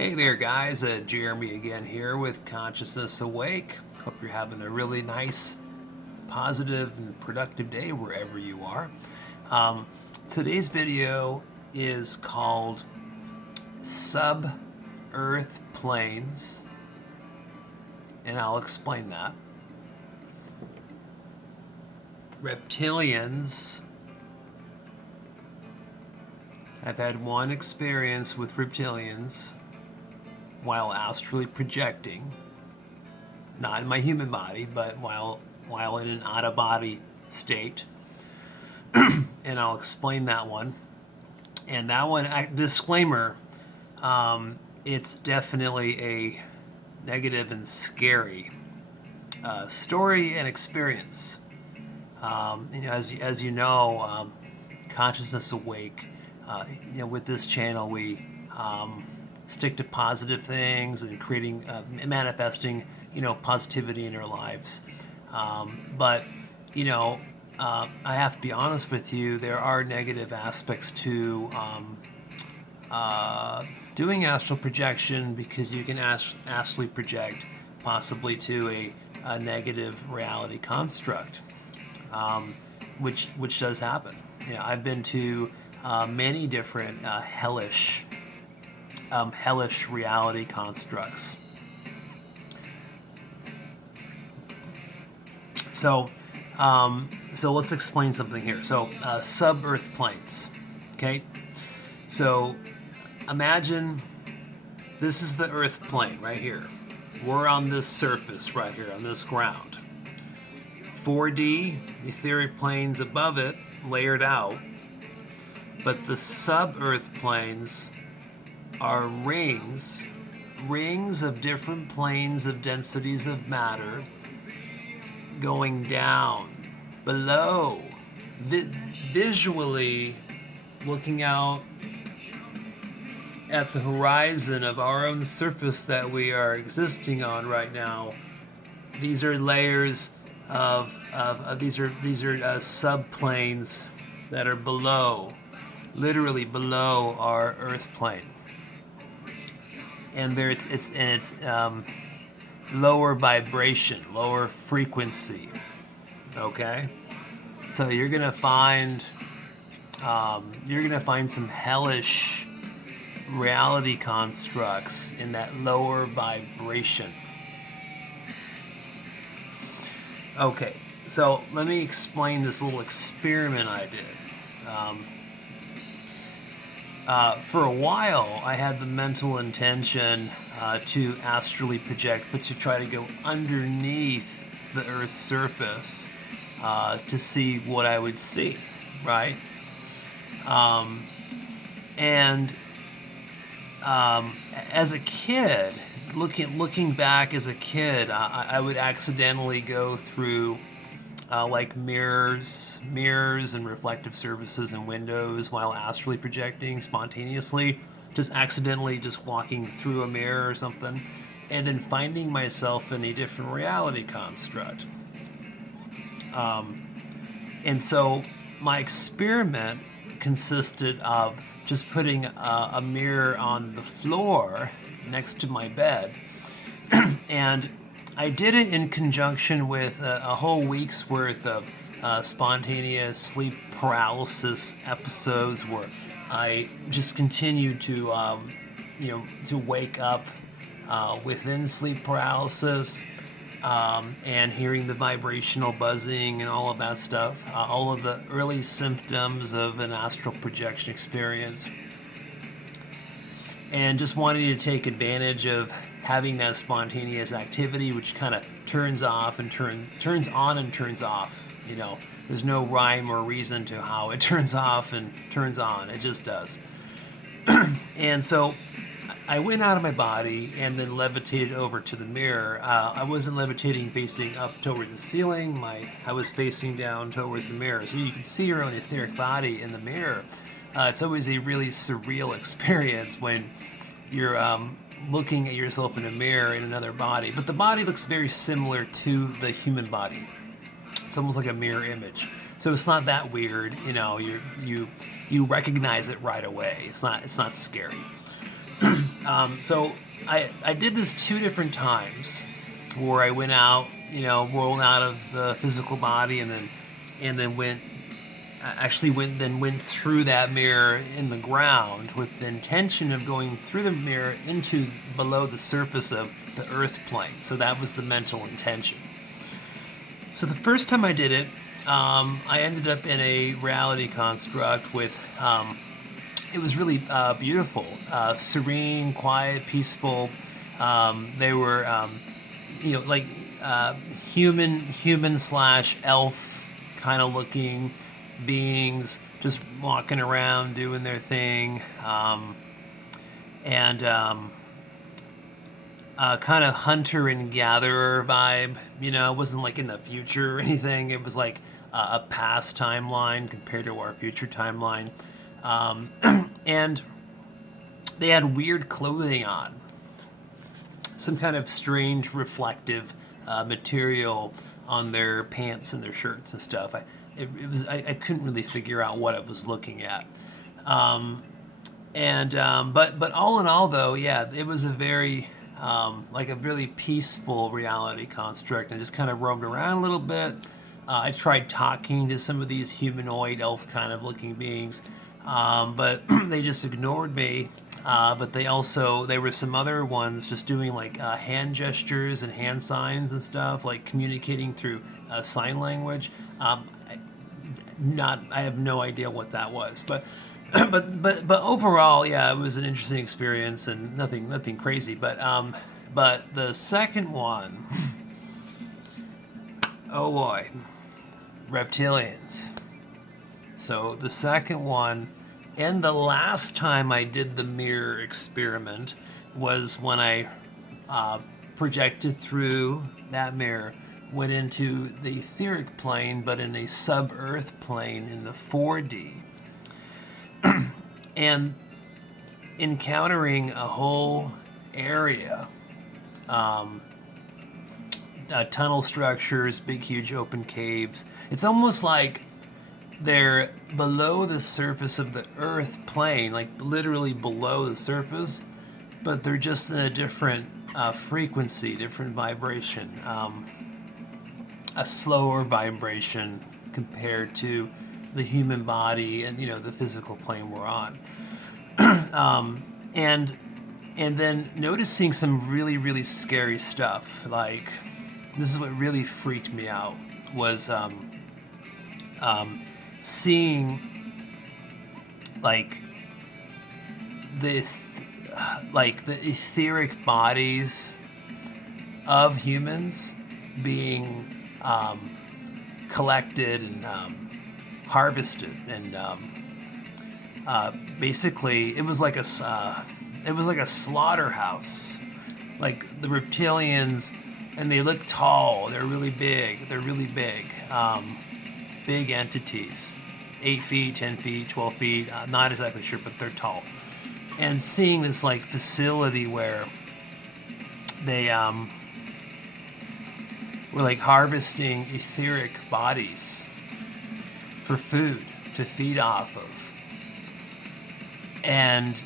Hey there guys, Jeremy again here with Consciousness Awake. Hope you're having a really nice, positive, and productive day wherever you are. Today's video is called Sub-Earth Planes, and I'll explain that. Reptilians. I've had one experience with reptilians while astrally projecting, not in my human body, but while in an out-of-body state. And I'll explain that one. And that one, disclaimer, it's definitely a negative and scary story and experience. As you know, Consciousness Awake, with this channel we stick to positive things and creating, manifesting, positivity in our lives. But I have to be honest with you, there are negative aspects to doing astral projection, because you can astrally project possibly to a negative reality construct, which does happen. I've been to many different hellish reality constructs. So let's explain something here. So sub-Earth planes. Okay. So imagine this is the Earth plane right here. We're on this surface right here, on this ground. 4D etheric planes above it, layered out. But the sub-Earth planes are rings of different planes of densities of matter going down below, visually looking out at the horizon of our own surface that we are existing on right now. These are layers of these are subplanes that are below, literally below our Earth plane. And there it's lower vibration, lower frequency. Okay, so you're gonna find some hellish reality constructs in that lower vibration. Okay, so let me explain this little experiment I did. For a while, I had the mental intention to astrally project, but to try to go underneath the Earth's surface to see what I would see, right? As a kid, looking back as a kid, I would accidentally go through like mirrors and reflective surfaces and windows while astrally projecting spontaneously, just accidentally just walking through a mirror or something, and then finding myself in a different reality construct. And so my experiment consisted of just putting a mirror on the floor next to my bed, and I did it in conjunction with a whole week's worth of spontaneous sleep paralysis episodes, where I just continued to wake up within sleep paralysis, and hearing the vibrational buzzing and all of that stuff, all of the early symptoms of an astral projection experience, and just wanting to take advantage of having that spontaneous activity, which kind of turns off and turns on and turns off. There's no rhyme or reason to how it turns off and turns on. It just does. And so I went out of my body and then levitated over to the mirror. I wasn't levitating facing up towards the ceiling. I was facing down towards the mirror, so you can see your own etheric body in the mirror. It's always a really surreal experience when you're looking at yourself in a mirror in another body, but the body looks very similar to the human body. It's almost like a mirror image, so it's not that weird. You recognize it right away. It's not scary. So I did this 2 different times, where I went out, rolled out of the physical body, and then went through that mirror in the ground with the intention of going through the mirror into below the surface of the earth plane. So that was the mental intention. So the first time I did it, I ended up in a reality construct with, it was really beautiful, serene, quiet, peaceful. They were, like human slash elf kind of looking beings, just walking around doing their thing, and kind of hunter and gatherer vibe. It wasn't like in the future or anything. It was like a past timeline compared to our future timeline. And they had weird clothing on, some kind of strange reflective material on their pants and their shirts and stuff. I couldn't really figure out what I was looking at. But all in all, though, yeah, it was a very like a really peaceful reality construct. I just kind of roamed around a little bit. I tried talking to some of these humanoid elf kind of looking beings, but they just ignored me. But there were some other ones just doing like hand gestures and hand signs and stuff, like communicating through sign language. I have no idea what that was, but but overall, yeah, it was an interesting experience and nothing crazy. But the second one, oh boy, Reptilians. So the second one, and the last time I did the mirror experiment was when I projected through that mirror, went into the etheric plane, but in a sub-earth plane in the 4D. And encountering a whole area, tunnel structures, big, huge open caves. It's almost like they're below the surface of the earth plane, like literally below the surface, but they're just in a different frequency, different vibration, a slower vibration compared to the human body and the physical plane we're on. And then noticing some really, really scary stuff. Like, this is what really freaked me out, was seeing like the etheric bodies of humans being collected and harvested, and basically it was like a slaughterhouse. Like the Reptilians, and they look tall. They're really big. Big entities, 8 feet, 10 feet, 12 feet. Not exactly sure, but they're tall. And seeing this like facility where they were like harvesting etheric bodies for food to feed off of. And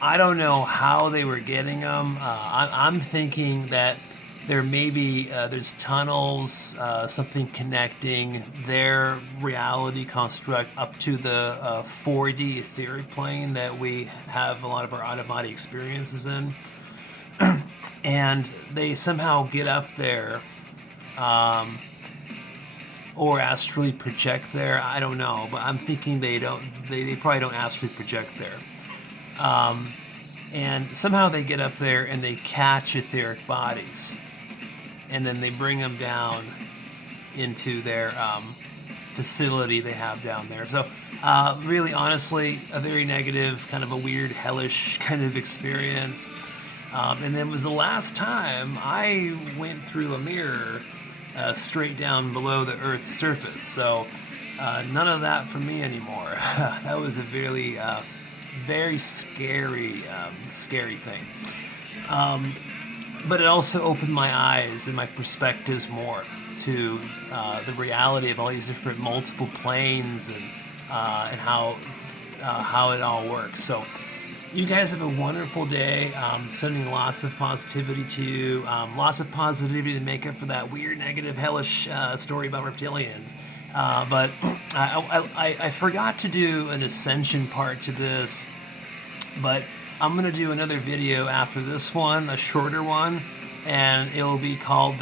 I don't know how they were getting them. I'm thinking that there may be, there's tunnels, something connecting their reality construct up to the 4D etheric plane that we have a lot of our out-of-body experiences in. And they somehow get up there, or astrally project there. I don't know, but I'm thinking they probably don't astrally project there. And somehow they get up there and they catch etheric bodies, and then they bring them down into their facility they have down there. So really, honestly, a very negative, kind of a weird, hellish kind of experience. And then was the last time I went through a mirror straight down below the Earth's surface. So none of that for me anymore. That was a really very scary thing. But it also opened my eyes and my perspectives more to the reality of all these different multiple planes and how it all works. So You guys have a wonderful day. Sending lots of positivity to you. Lots of positivity to make up for that weird, negative, hellish story about reptilians. But I forgot to do an Ascension part to this. But I'm going to do another video after this one, a shorter one. And it will be called